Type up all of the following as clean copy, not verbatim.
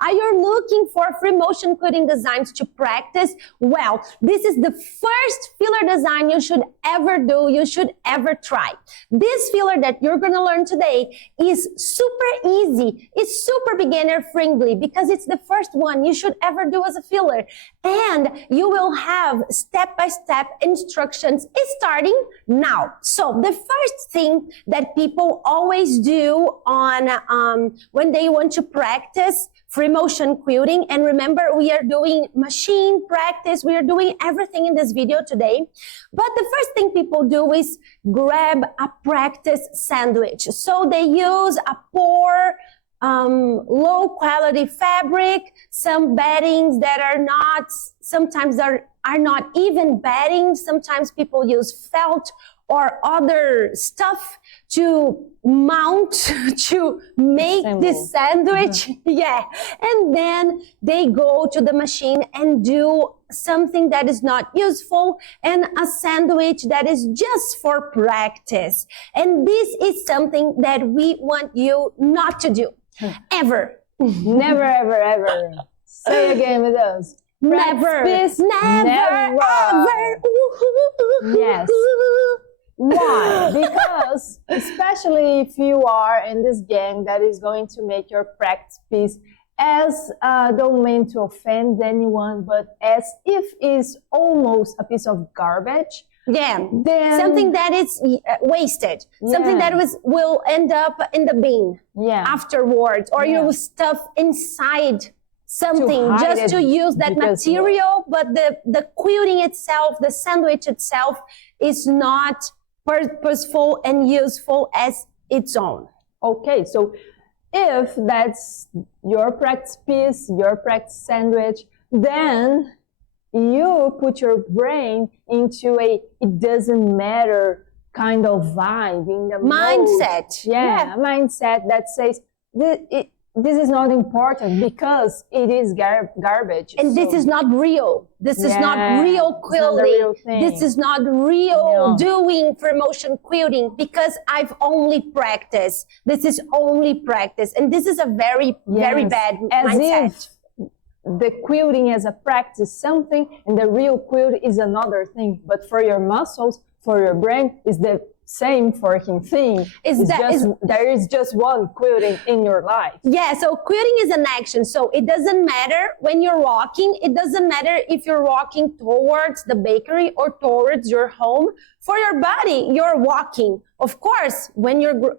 Are you looking for free motion quilting designs to practice? Well, this is the first filler design you should ever do, you should ever try. This filler that you're going to learn today is super easy. It's super beginner friendly because it's the first one you should ever do as a filler. And you will have step-by-step instructions starting now. So the first thing that people always do on when they want to practice free motion quilting, and remember, we are doing machine practice, we are doing everything in this video today, but the first thing people do is grab a practice sandwich. So they use a poor low quality fabric, some beddings that are not, sometimes are not even bedding. Sometimes people use felt or other stuff to mount, to make this sandwich. Yeah. And then they go to the machine and do something that is not useful and a sandwich that is just for practice. And this is something that we want you not to do. Ever. Never, ever, ever. Say again with us. Never. Never, ever. Yes. Why? Because especially if you are in this gang that is going to make your practice piece as don't mean to offend anyone, but as if it's almost a piece of garbage. Yeah, then, something that is wasted, something that will end up in the bin afterwards, or you stuff inside something just to use that material, but the quilting itself, the sandwich itself is not purposeful and useful as its own. Okay, so if that's your practice piece, your practice sandwich, then you put your brain into a it doesn't matter kind of vibe in the mindset. A mindset that says this is not important because it is garbage. And this is not real. This is not real quilting. This is not real doing free motion quilting because I've only practiced. This is only practice. And this is a very, very bad mindset. The quilting as a practice something and the real quilt is another thing, but for your muscles, for your brain, is the same fucking thing. There is just one quilting in your life. Yeah, so quilting is an action. So it doesn't matter when you're walking. It doesn't matter if you're walking towards the bakery or towards your home. For your body, you're walking. Of course, when you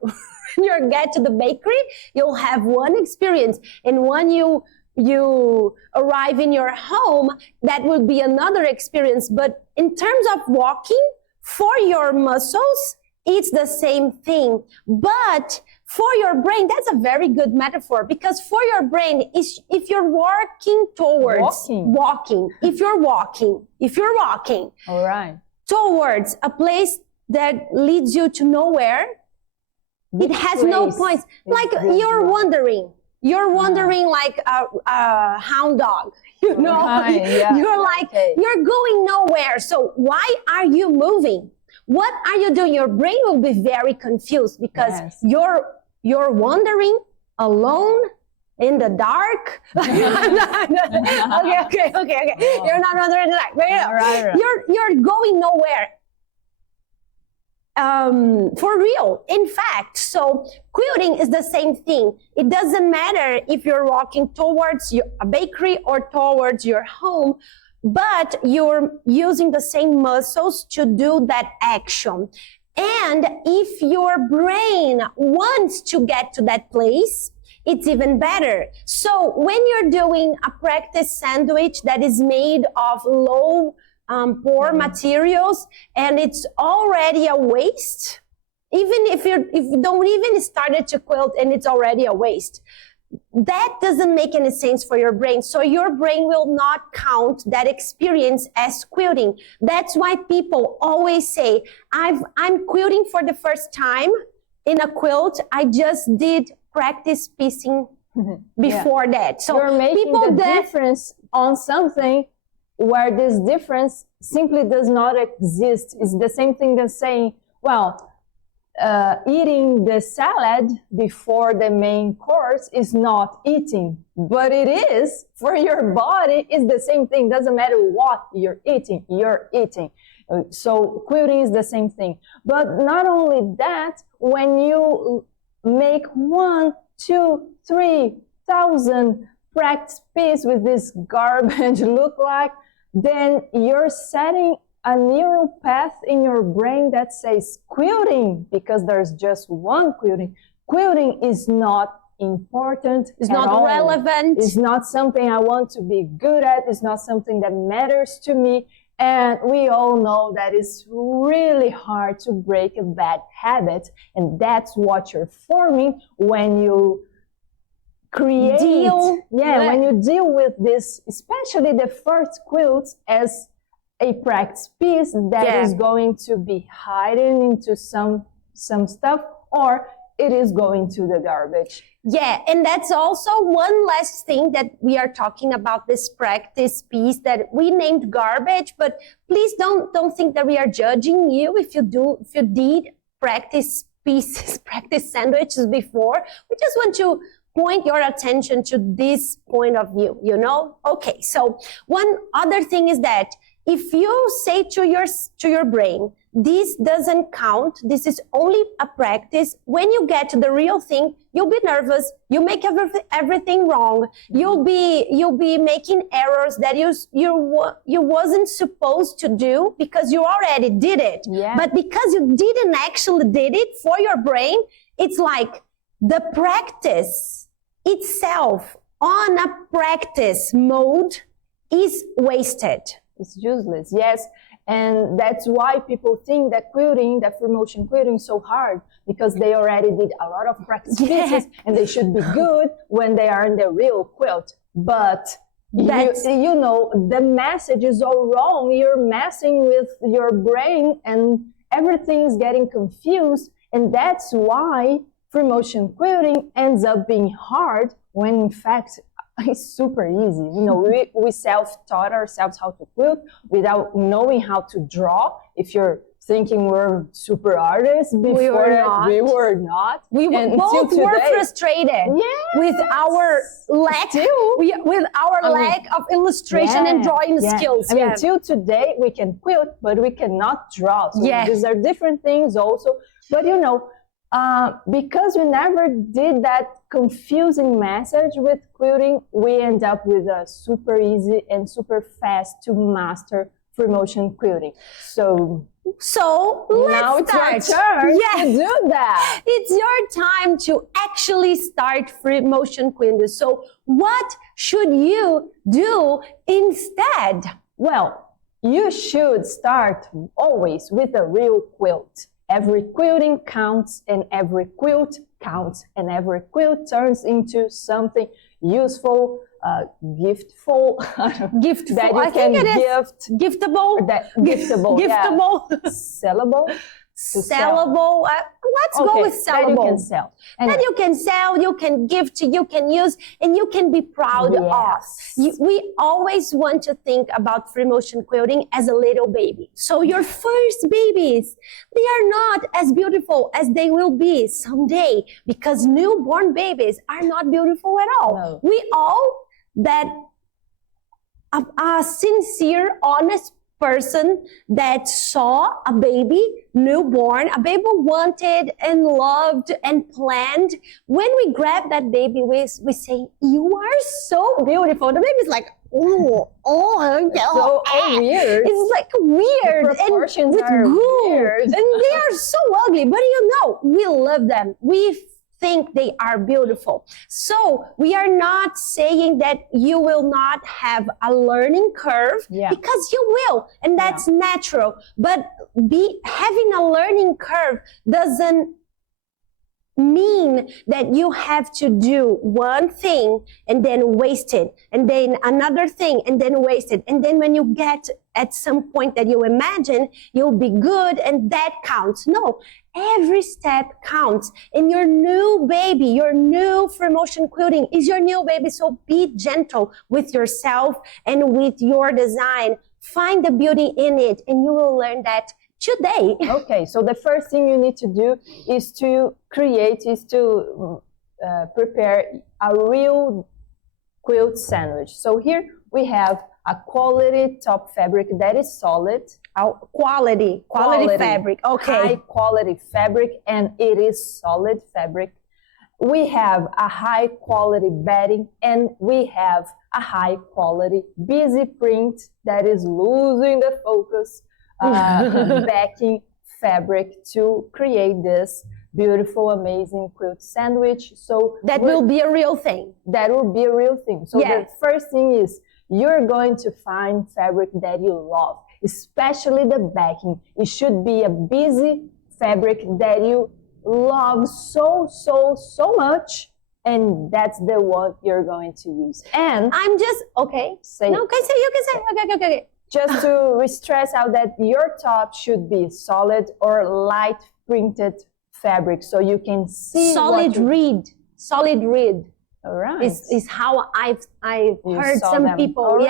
get to the bakery, you'll have one experience, and when you arrive in your home, that will be another experience. But in terms of walking, for your muscles, it's the same thing. But for your brain, that's a very good metaphor, because for your brain, if you're walking towards if you're walking all right, towards a place that leads you to nowhere, it has no points. Like you're wandering. You're wandering like a hound dog, you know? You're going nowhere. So why are you moving? What are you doing? Your brain will be very confused because you're wandering alone in the dark. Okay. You're not wandering in the dark. You're going nowhere. For real, in fact. So quilting is the same thing. It doesn't matter if you're walking towards a bakery or towards your home, but you're using the same muscles to do that action. And if your brain wants to get to that place, it's even better. So when you're doing a practice sandwich that is made of low poor materials, and it's already a waste, even if you don't even started to quilt and it's already a waste, that doesn't make any sense for your brain. So your brain will not count that experience as quilting. That's why people always say, I'm quilting for the first time in a quilt. I just did practice piecing before that. So you're making the difference on something where this difference simply does not exist. It's the same thing as saying, well, eating the salad before the main course is not eating, but it is for your body. It's the same thing. Doesn't matter what you're eating, you're eating. So quilting is the same thing. But not only that, when you make 1, 2, 3,000 practice piece with this garbage look like, then you're setting a neural path in your brain that says quilting, because there's just one quilting. Quilting is not important. It's not relevant. It's not something I want to be good at. It's not something that matters to me. And we all know that it's really hard to break a bad habit. And that's what you're forming when you create, when you deal with this, especially the first quilts, as a practice piece that is going to be hiding into some stuff, or it is going to the garbage. Yeah, and that's also one last thing that we are talking about, this practice piece that we named garbage, but please don't think that we are judging you if you did practice pieces, practice sandwiches before. We just want to point your attention to this point of view, you know? Okay, so one other thing is that if you say to your brain, this doesn't count, this is only a practice, when you get to the real thing, you'll be nervous, you'll make everything wrong, you'll be making errors that you wasn't supposed to do because you already did it. Yeah. But because you didn't actually did it for your brain, it's like the practice itself on a practice mode is wasted. It's useless, yes. And that's why people think that quilting, that free motion quilting is so hard, because they already did a lot of practice pieces and they should be good when they are in the real quilt. But you know, the message is all wrong. You're messing with your brain and everything's getting confused. And that's why free motion quilting ends up being hard when in fact it's super easy. You know, we self-taught ourselves how to quilt without knowing how to draw. If you're thinking we're super artists before we were not. We both were frustrated with our lack, of illustration and drawing skills. I mean, till today we can quilt, but we cannot draw. So these are different things also. But you know, because we never did that confusing message with quilting, we end up with a super easy and super fast to master free motion quilting. So now it's your turn to do that. It's your time to actually start free motion quilting. So what should you do instead? Well, you should start always with a real quilt. Every quilting counts, and every quilt counts, and every quilt turns into something useful, giftful, that you can gift. Giftable. Giftable. Sellable. Sellable. Let's go with sellable. That you can sell. That you can sell, you can gift, you can use, and you can be proud of. We always want to think about free motion quilting as a little baby. So your first babies, they are not as beautiful as they will be someday, because newborn babies are not beautiful at all. No. We all, that a sincere, honest person that saw a baby newborn, a baby wanted and loved and planned. When we grab that baby, we say, "You are so beautiful." The baby's like, so weird. It's like weird. The proportions and are weird. And they are so ugly. But you know, we love them. We think they are beautiful. So we are not saying that you will not have a learning curve, because you will, and that's natural. But having a learning curve doesn't mean that you have to do one thing and then waste it, and then another thing and then waste it, and then when you get at some point that you imagine you'll be good and that counts. No, every step counts. And your new baby, your new free motion quilting is your new baby. So be gentle with yourself and with your design. Find the beauty in it, and you will learn that today. Okay, so the first thing you need to do is to prepare a real quilt sandwich. So here we have a quality top fabric that is solid. Quality fabric. Okay. High quality fabric, and it is solid fabric. We have a high quality bedding, and we have a high quality busy print that is losing the focus backing fabric to create this beautiful, amazing quilt sandwich. So that will be a real thing. That will be a real thing. So yes. The first thing is you're going to find fabric that you love, especially the backing. It should be a busy fabric that you love so much, and that's the one you're going to use. And I'm just okay. Say no, okay, say you can say okay. Just to stress out that your top should be solid or light printed fabric, so you can see solid reed. All right, is how I've heard some people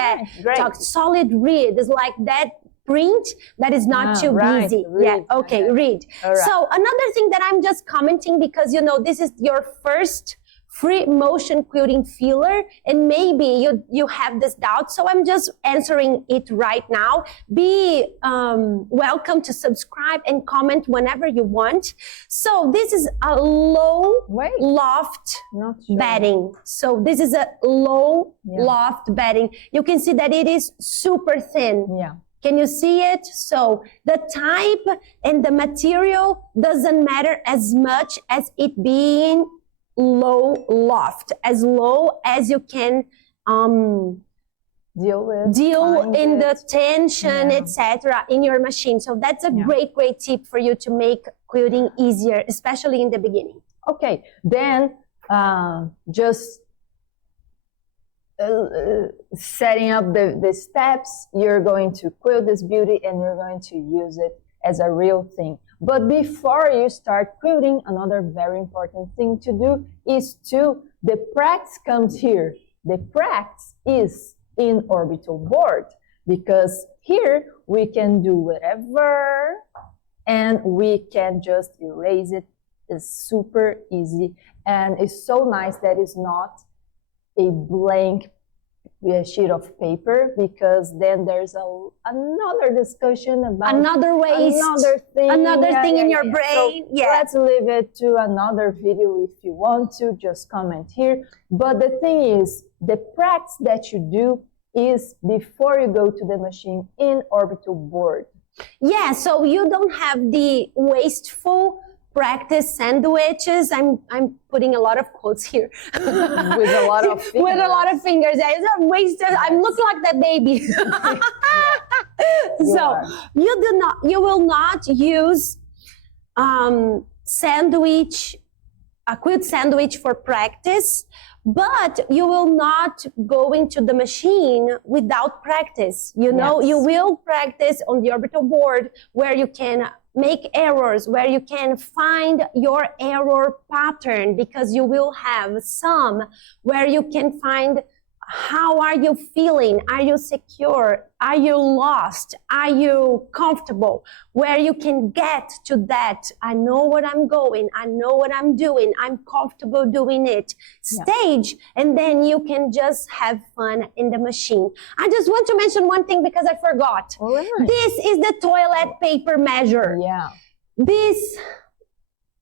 talk. Solid reed is like that print that is not too busy. Reed. Yeah, okay, reed. Right. So another thing that I'm just commenting, because you know this is your first free motion quilting feeler, and maybe you have this doubt, so I'm just answering it right now. Be welcome to subscribe and comment whenever you want. So this is a low loft bedding. So this is a low loft bedding. You can see that it is super thin. Yeah. Can you see it? So the type and the material doesn't matter as much as it being low loft, as low as you can deal in the tension, etc. in your machine. So that's a great tip for you to make quilting easier, especially in the beginning. Okay, then just setting up the steps. You're going to quilt this beauty, and you're going to use it as a real thing. But before you start quilting, another very important thing to do is the practice comes here. The practice is in Orbital board, because here we can do whatever and we can just erase it. It's super easy, and it's so nice that it's not a blank sheet of paper, because then there's another discussion about another thing in your brain. So let's leave it to another video. If you want to, just comment here. But the thing is, the practice that you do is before you go to the machine in Orbital board. Yeah, so you don't have the wasteful practice sandwiches. I'm putting a lot of quotes here. With a lot of fingers. With a lot of fingers. Yeah, it's not wasted. I look like that baby. So you will not use a quilt sandwich for practice, but you will not go into the machine without practice. You know, you will practice on the Orbital board, where you can make errors, where you can find your error pattern, because you will have some where you can find how are you feeling? Are you secure? Are you lost? Are you comfortable? Where you can get to that, I know what I'm going, I know what I'm doing, I'm comfortable doing it stage, and then you can just have fun in the machine. I just want to mention one thing because I forgot. This is the toilet paper measure.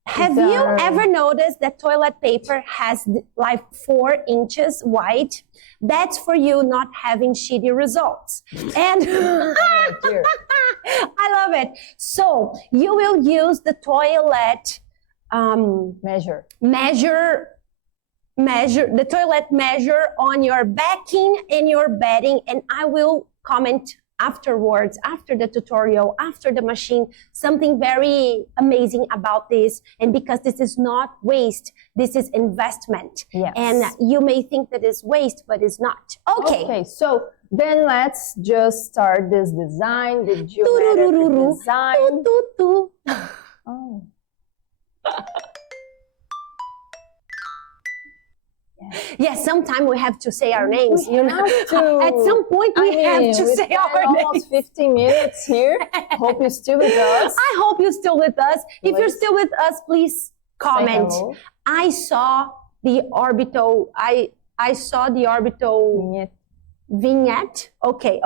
Have you ever noticed that toilet paper has like 4 inches wide? That's for you not having shitty results. And I love it. So you will use the toilet the toilet measure on your backing and your bedding, and I will comment afterwards, after the tutorial, after the machine, something very amazing about this. And because this is not waste, this is investment. And you may think that it's waste, but it's not. Okay, so then let's just start this design, the geometric design. Yes, sometimes we have to say our names. We have to. At some point, we have to say our names. Almost 15 minutes here. Hope you're still with us. I hope you're still with us. If you're still with us, please comment. I saw the Orbital. I saw the Orbital vignette. Okay.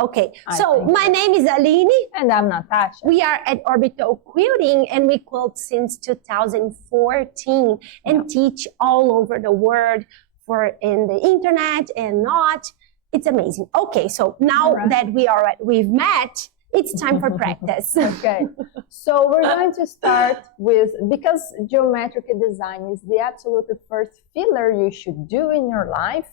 So my name is Aline. And I'm Natasha. We are at Orbital Quilting and we quilt since 2014 and teach all over the world for in the internet and not. It's amazing. Okay, so now that we've met, it's time for practice. Okay, so we're going to start with, because geometric design is the absolute first filler you should do in your life,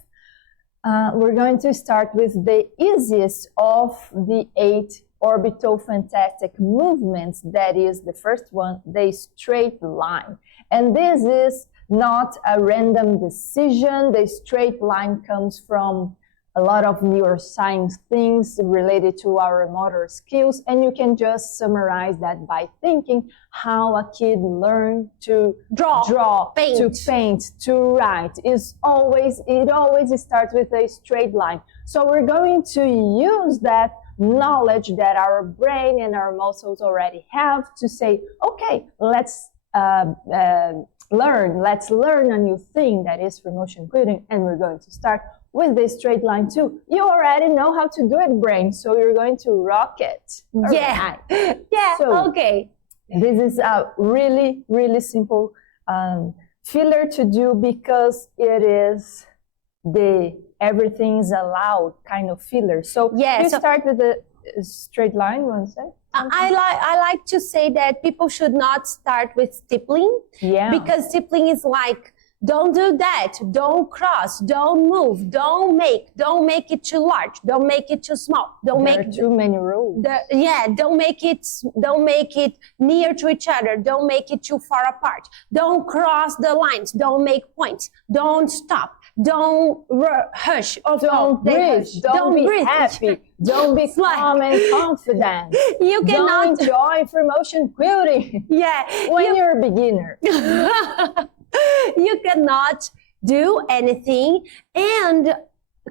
we're going to start with the easiest of the 8 orbital fantastic movements. That is the first one, the straight line. And this is not a random decision. The straight line comes from a lot of neuroscience things related to our motor skills, and you can just summarize that by thinking how a kid learned to draw, paint. To paint, to write. It always starts with a straight line. So we're going to use that knowledge that our brain and our muscles already have to say, okay, let's learn a new thing that is for motion quilting, and we're going to start with this straight line too. You already know how to do it, brain, so you're going to rock it. Yeah. Yeah, so, okay. This is a really, really simple filler to do because it is the everything's allowed kind of filler. So you start with the straight line, you want to say? I like to say that people should not start with stippling, because stippling is like, don't do that, don't cross, don't move, don't make it too large, don't make it too small, don't make too many rules. Don't make it near to each other, don't make it too far apart, don't cross the lines, don't make points, don't stop, don't hush, don't breathe, don't be happy, don't be calm and confident. You cannot don't enjoy for motion quilting. When you're a beginner. You cannot do anything, and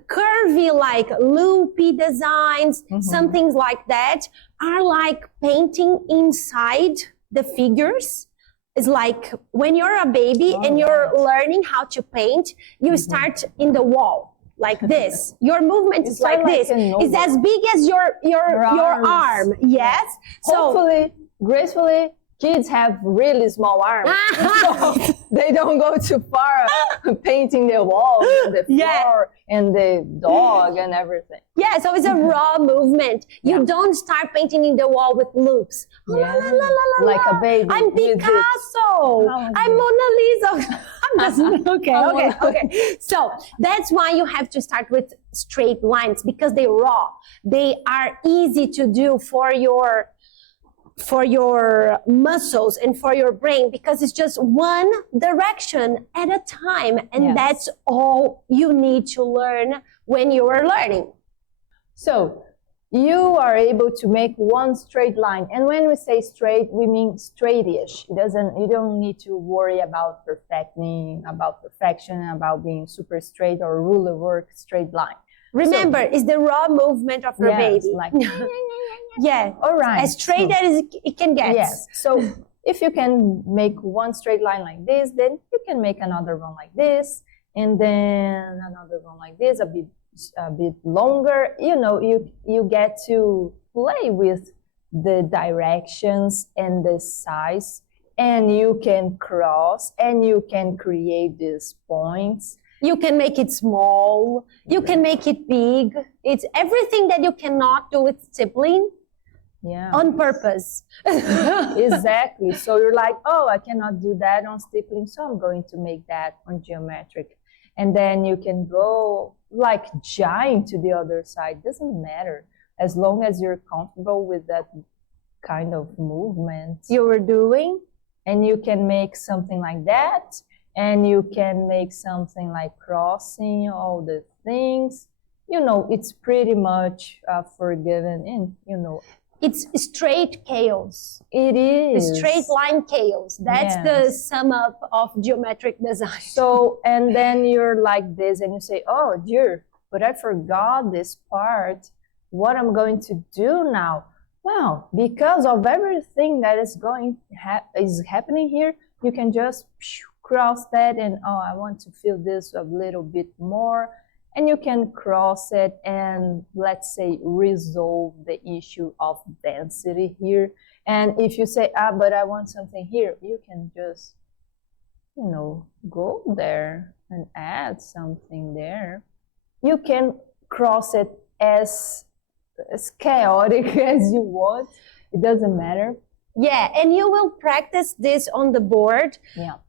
curvy, like loopy designs, some things like that are like painting inside the figures. It's like when you're a baby and you're learning how to paint, you start in the wall like this. Your movement is like this. It's as big as your arm. Yes. Hopefully, gracefully, kids have really small arms, so they don't go too far painting the walls, the floor, and the dog and everything. Yeah, so it's a raw movement. You don't start painting in the wall with loops. Like a baby. I'm Picasso. I'm Mona Lisa. I'm just, okay. So that's why you have to start with straight lines, because they're raw. They are easy to do for your muscles and for your brain, because it's just one direction at a time, and that's all you need to learn when you are learning. So you are able to make one straight line, and when we say straight, we mean straightish. You don't need to worry about perfection, about being super straight or ruler work straight line. Remember, it's the raw movement of your baby. Like all right. As straight as it can get. Yes. So if you can make one straight line like this, then you can make another one like this, and then another one like this, a bit longer. You know, you get to play with the directions and the size, and you can cross, and you can create these points. You can make it small. You can make it big. It's everything that you cannot do with stippling. On purpose. Exactly. So you're like, oh, I cannot do that on stippling, so I'm going to make that on geometric. And then you can go like giant to the other side. Doesn't matter, as long as you're comfortable with that kind of movement you were doing. And you can make something like that, and you can make something like crossing all the things. You know, it's pretty much forgiven, and It's straight chaos. It is. Straight line chaos. That's the sum up of geometric design. So, and then you're like this and you say, oh dear, but I forgot this part. What I'm going to do now? Well, because of everything that is happening here, you can just cross that and, oh, I want to fill this a little bit more. And you can cross it and, let's say, resolve the issue of density here. And if you say, but I want something here, you can just, go there and add something there. You can cross it as chaotic as you want. It doesn't matter. Yeah, and you will practice this on the board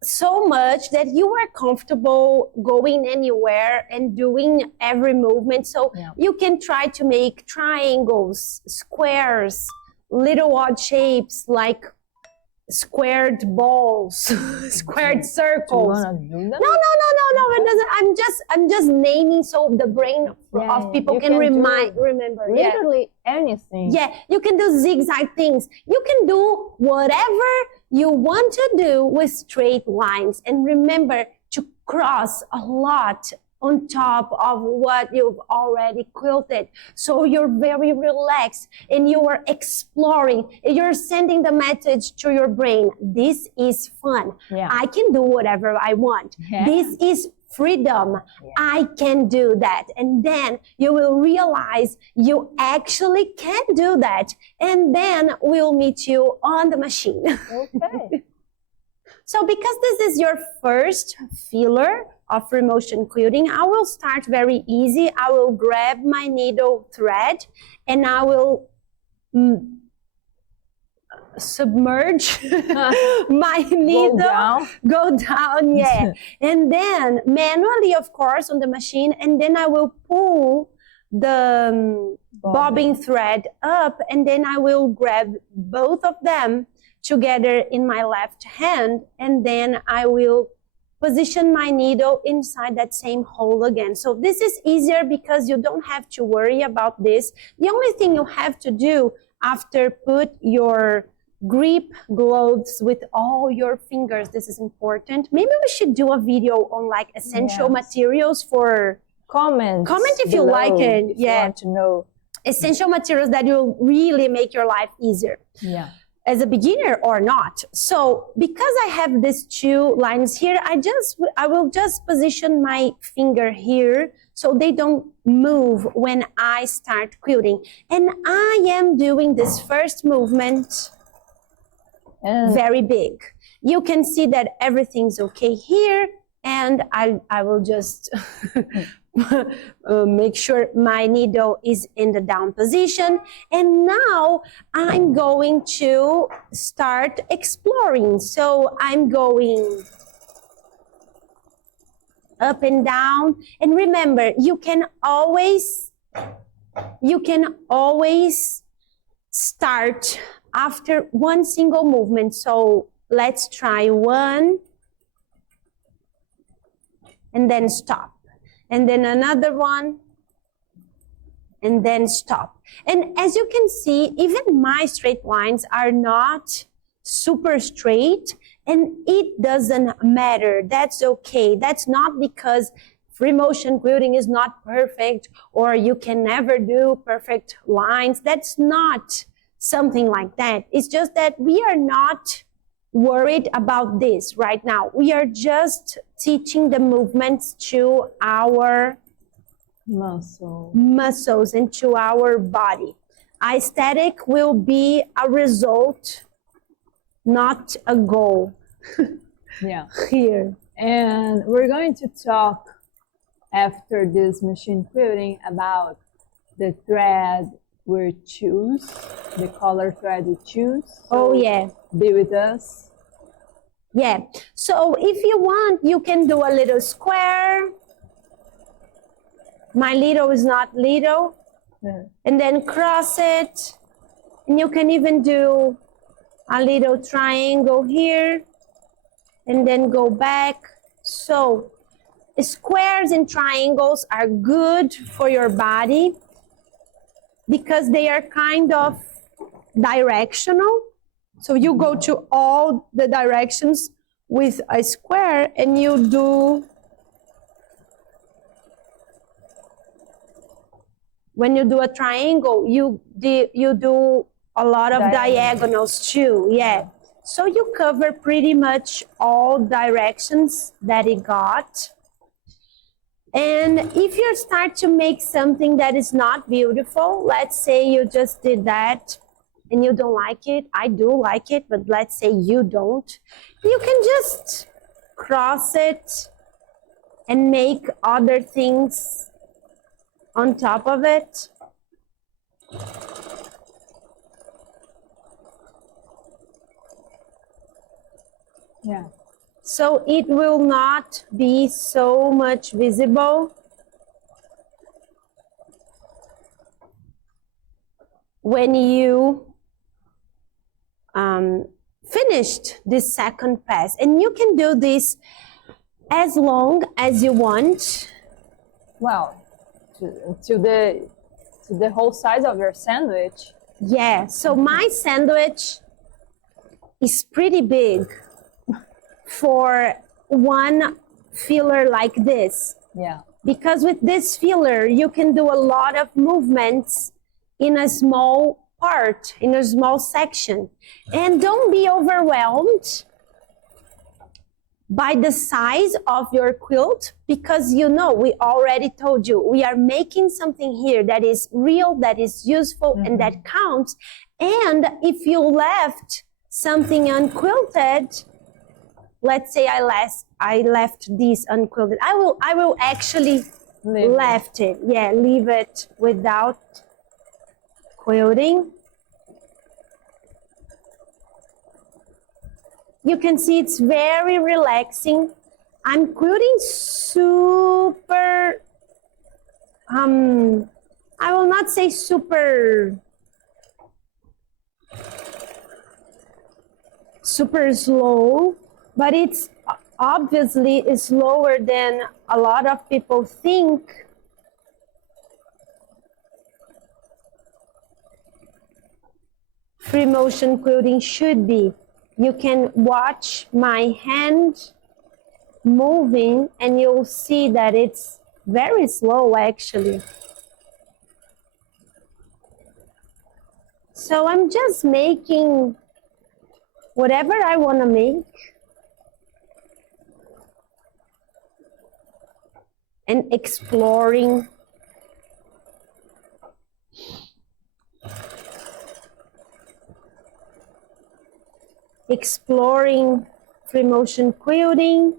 so much that you are comfortable going anywhere and doing every movement. So you can try to make triangles, squares, little odd shapes like squared balls, squared circles. Do you wanna do that? No. It doesn't. I'm just naming so the brain of people can remember. Literally anything. Yeah, you can do zigzag things. You can do whatever you want to do with straight lines. And remember to cross a lot on top of what you've already quilted. So you're very relaxed and you are exploring. You're sending the message to your brain. This is fun. Yeah. I can do whatever I want. Yeah. This is freedom. Yeah. I can do that. And then you will realize you actually can do that. And then we'll meet you on the machine. Okay. So because this is your first filler of free motion quilting, I will start very easy. I will grab my needle thread and I will submerge my needle, go down, yeah. And then manually, of course, on the machine, and then I will pull the bobbin thread up, and then I will grab both of them together in my left hand, and then I will position my needle inside that same hole again. So this is easier because you don't have to worry about this. The only thing you have to do after put your grip gloves with all your fingers, this is important. Maybe we should do a video on like essential materials for comment if you like it. You want to know essential materials that will really make your life easier. Yeah. As a beginner or not. So because I have these two lines here, I will just position my finger here so they don't move when I start quilting. And I am doing this first movement very big. You can see that everything's okay here, and I will just make sure my needle is in the down position. And now I'm going to start exploring. So I'm going up and down. And remember, you can always start after one single movement. So let's try one and then stop. And then another one, and then stop. And as you can see, even my straight lines are not super straight, and it doesn't matter. That's okay. That's not because free motion quilting is not perfect or you can never do perfect lines. That's not something like that. It's just that we are not worried about this right now. We are just teaching the movements to our muscles and to our body. Aesthetic will be a result, not a goal. Yeah. Here. And we're going to talk after this machine quilting about the thread we choose, the color thread we choose. So yeah. Be with us. Yeah. So if you want, you can do a little square. My little is not little. Yeah. And then cross it. And you can even do a little triangle here. And then go back. So squares and triangles are good for your body because they are kind of directional. So you go to all the directions with a square and you do, when you do a triangle, you do a lot of diagonals too, yeah. So you cover pretty much all directions that it got. And if you start to make something that is not beautiful, let's say you just did that and you don't like it. I do like it, but let's say you don't. You can just cross it and make other things on top of it. Yeah. So it will not be so much visible when you finished this second pass. And you can do this as long as you want. Well, to the whole size of your sandwich. Yeah, so my sandwich is pretty big for one filler like this. Yeah. Because with this filler, you can do a lot of movements in a small part, in a small section. And don't be overwhelmed by the size of your quilt, because you know, we already told you, we are making something here that is real, that is useful, and that counts. And if you left something unquilted, let's say I left this unquilted, I will actually leave it without quilting. You can see it's very relaxing. I'm quilting super, I will not say super slow, but it's obviously slower than a lot of people think. Free motion quilting should be. You can watch my hand moving and you'll see that it's very slow actually. So I'm just making whatever I want to make. And exploring. Exploring free motion quilting,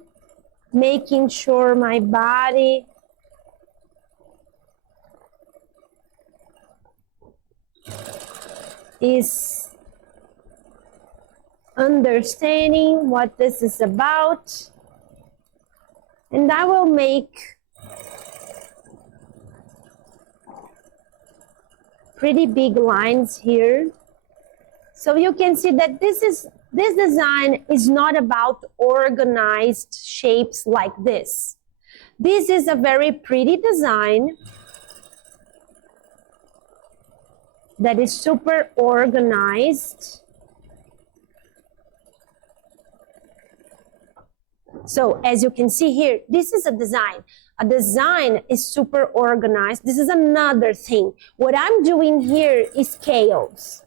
making sure my body is understanding what this is about. And I will make pretty big lines here. So you can see that this design is not about organized shapes like this. This is a very pretty design that is super organized. So as you can see here, this is a design. A design is super organized. This is another thing. What I'm doing here is scales.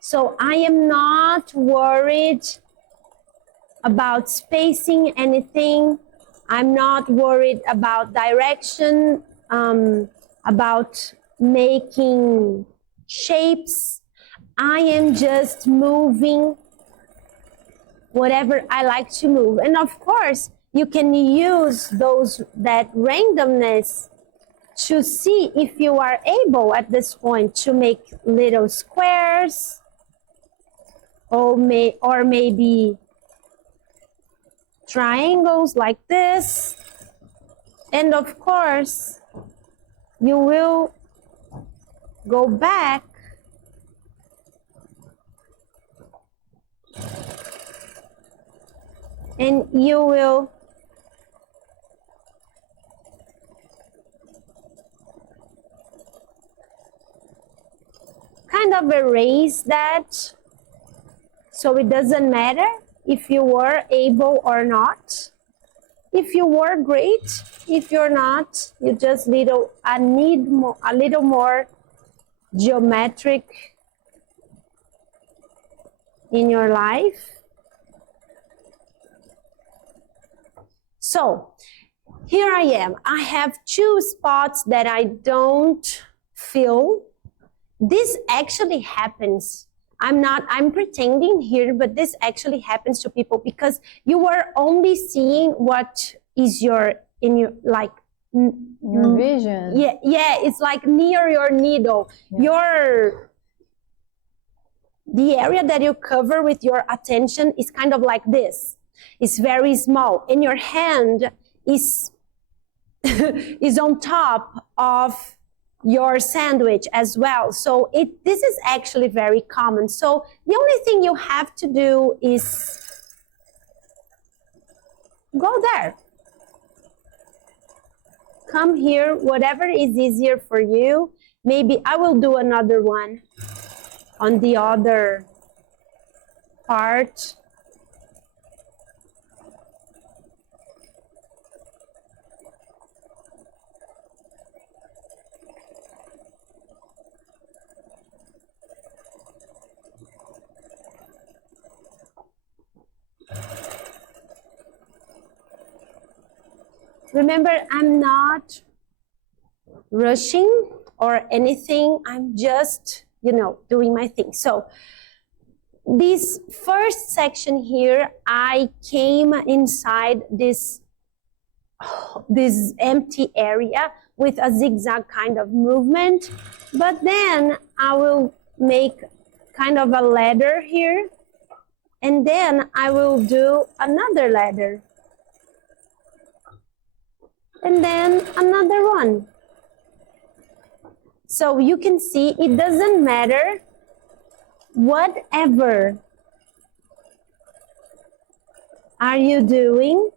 So I am not worried about spacing anything. I'm not worried about direction, about making shapes. I am just moving whatever I like to move. And of course, you can use that randomness to see if you are able at this point to make little squares, or maybe triangles like this. And of course, you will go back and you will kind of erase that, so it doesn't matter if you were able or not. If you were, great. If you're not, you just need a little more geometric in your life. So here I am. I have 2 spots that I don't fill. This actually happens. I'm pretending here, but this actually happens to people because you are only seeing what is your vision. Yeah, it's like near your needle. Yeah. The area that you cover with your attention is kind of like this. It's very small, and your hand is is on top of your sandwich as well. So this is actually very common. So the only thing you have to do is go there. Come here, whatever is easier for you. Maybe I will do another one on the other part. Remember, I'm not rushing or anything. I'm just, doing my thing. So this first section here, I came inside this empty area with a zigzag kind of movement. But then I will make kind of a ladder here. And then I will do another ladder. And then another one. So you can see it doesn't matter whatever are you doing,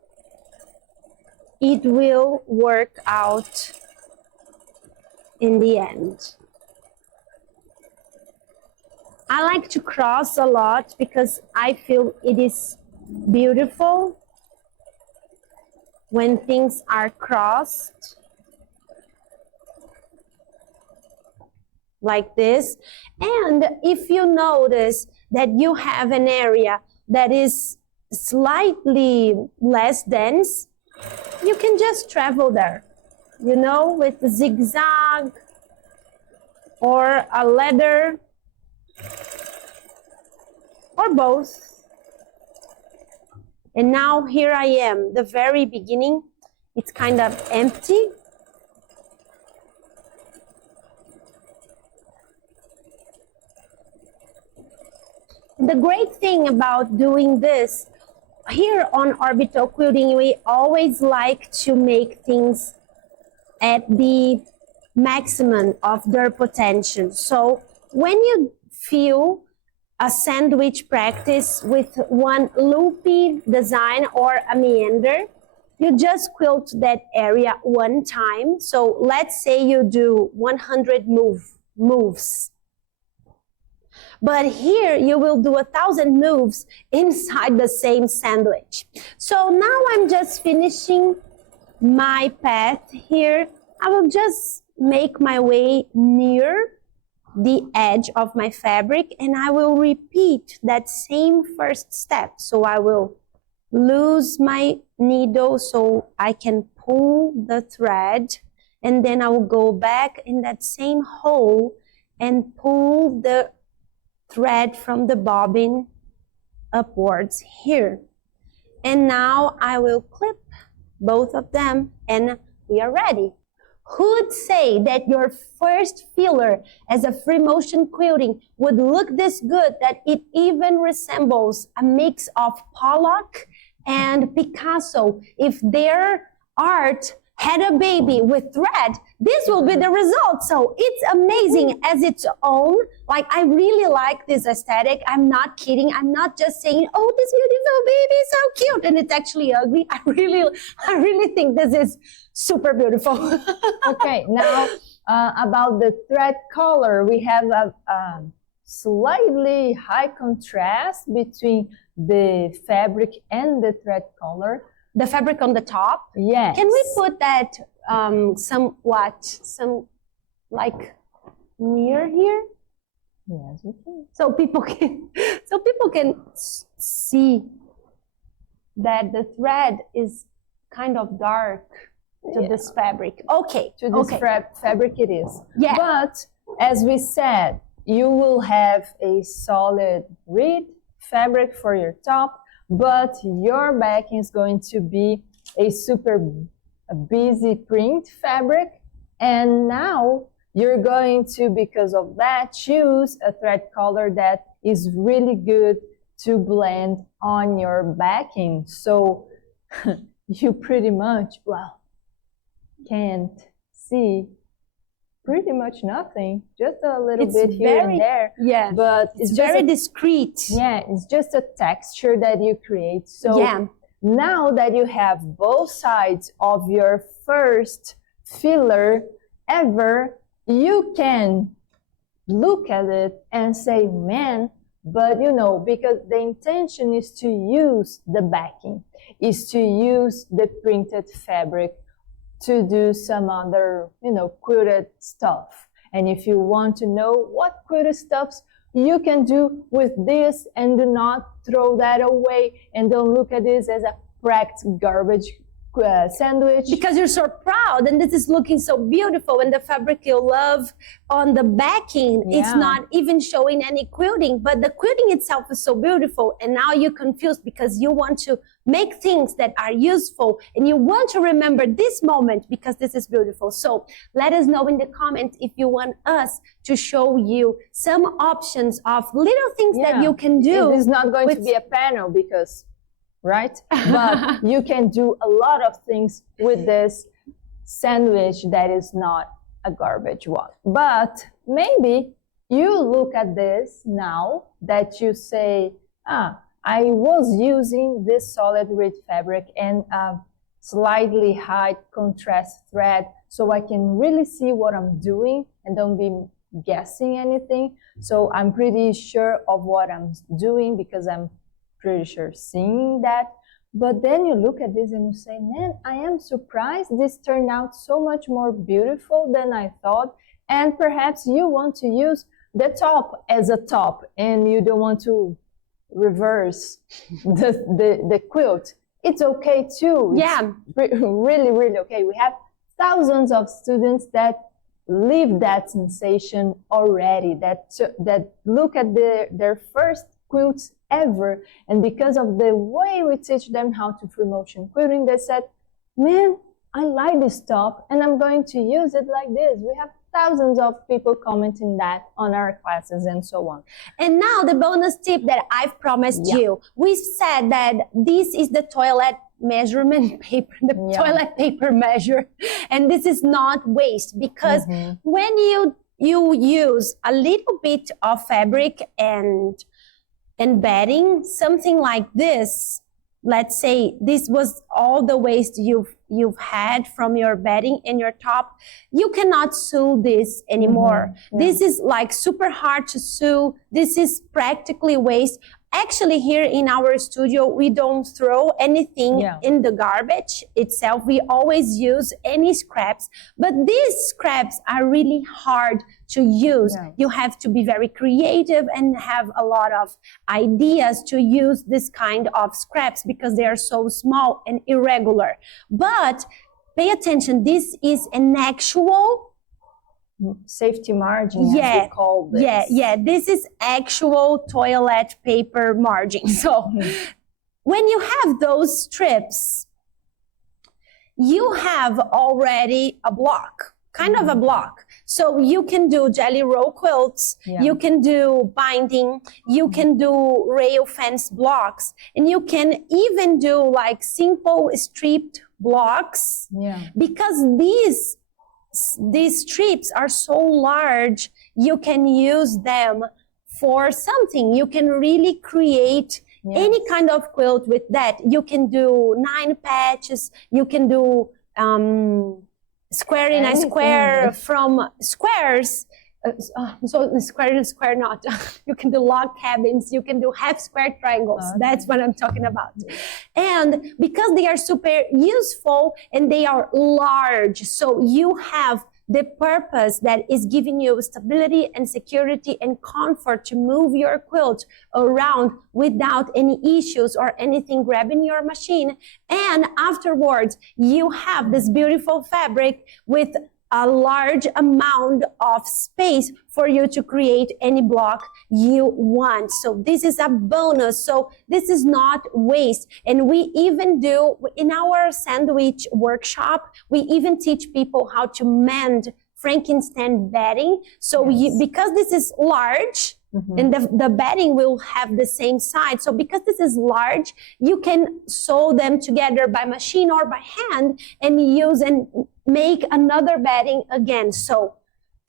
it will work out in the end. I like to cross a lot because I feel it is beautiful when things are crossed like this. And if you notice that you have an area that is slightly less dense, you can just travel there, with a zigzag or a ladder or both. And now here I am, the very beginning, it's kind of empty. The great thing about doing this, here on Orbital Quilting, we always like to make things at the maximum of their potential. So when you feel a sandwich practice with one loopy design or a meander, you just quilt that area one time. So let's say you do 100 moves. But here you will do 1,000 moves inside the same sandwich. So now I'm just finishing my path here. I will just make my way near the edge of my fabric, and I will repeat that same first step. So I will loose my needle so I can pull the thread, and then I will go back in that same hole and pull the thread from the bobbin upwards here. And now I will clip both of them and we are ready. Who would say that your first filler as a free motion quilting would look this good that it even resembles a mix of Pollock and Picasso? If their art had a baby with thread, this will be the result. So it's amazing as its own. Like, I really like this aesthetic. I'm not kidding. I'm not just saying, oh, this beautiful baby is so cute and it's actually ugly. I really think this is super beautiful. Okay, now about the thread color, we have slightly high contrast between the fabric and the thread color. The fabric on the top? Yes. Can we put that like near here? Yes, we can. So people can see that the thread is kind of dark to this fabric. Okay. To this fabric it is. Yeah. But as we said, you will have a solid reed fabric for your top, but your backing is going to be a super busy print fabric. And now you're going to, because of that, choose a thread color that is really good to blend on your backing. So you pretty much, well, can't see pretty much nothing, just a little bit here and there. Yeah, but it's very discreet. Yeah, it's just a texture that you create. So yeah. Now that you have both sides of your first filler ever, you can look at it and say, man, but you know, because the intention is to use the backing, is to use the printed fabric to do some other, you know, quilted stuff. And if you want to know what quilted stuffs you can do with this, and do not throw that away, and don't look at this as a cracked garbage sandwich. Because you're so proud, and this is looking so beautiful, and the fabric you love on the backing, it's not even showing any quilting, but the quilting itself is so beautiful, and now you're confused because you want to make things that are useful, and you want to remember this moment because this is beautiful. So let us know in the comments if you want us to show you some options of little things that you can do. It is not going to be a panel because right? But you can do a lot of things with this sandwich that is not a garbage one. But maybe you look at this now that you say, I was using this solid reed fabric and a slightly high contrast thread so I can really see what I'm doing and don't be guessing anything. So I'm pretty sure of what I'm doing because I'm pretty sure seeing that. But then you look at this and you say, man, I am surprised this turned out so much more beautiful than I thought. And perhaps you want to use the top as a top and you don't want to reverse the quilt. It's okay too. Yeah. It's really, really okay. We have thousands of students that live that sensation already, that look at their first quilts ever, and because of the way we teach them how to free motion quilting, they said, man, I like this top and I'm going to use it like this. We have thousands of people commenting that on our classes and so on. And now the bonus tip that I've promised you. We said that this is the toilet measurement paper, the toilet paper measure, and this is not waste, because when you use a little bit of fabric and bedding, something like this, let's say this was all the waste you've had from your bedding and your top, you cannot sew this anymore. This is like super hard to sew. This is practically waste. Actually, here in our studio, we don't throw anything in the garbage itself. We always use any scraps, but these scraps are really hard to use. You have to be very creative and have a lot of ideas to use this kind of scraps because they are so small and irregular. But pay attention, this is an actual safety margin, as we call this. This is actual toilet paper margin. So when you have those strips, you have already a block, kind of a block. So you can do jelly roll quilts, you can do binding, you can do rail fence blocks, and you can even do like simple stripped blocks, because these strips are so large, you can use them for something. You can really create any kind of quilt with that. You can do 9 patches, you can do square in a square from squares, So square and square knot. You can do log cabins, you can do half square triangles. That's what I'm talking about. And because they are super useful and they are large, so you have the purpose that is giving you stability and security and comfort to move your quilt around without any issues or anything grabbing your machine. And afterwards, you have this beautiful fabric with a large amount of space for you to create any block you want. So this is a bonus. So this is not waste. And we even do, in our sandwich workshop, we even teach people how to mend Frankenstein bedding. So because this is large, and the bedding will have the same side. So because this is large, you can sew them together by machine or by hand and use and make another bedding again. So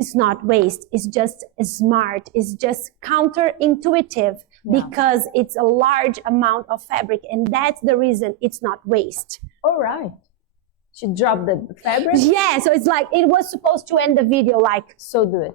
it's not waste. It's just smart. It's just counterintuitive because it's a large amount of fabric. And that's the reason it's not waste. All right. She dropped the fabric? Yeah, so it's like, it was supposed to end the video like, so do it.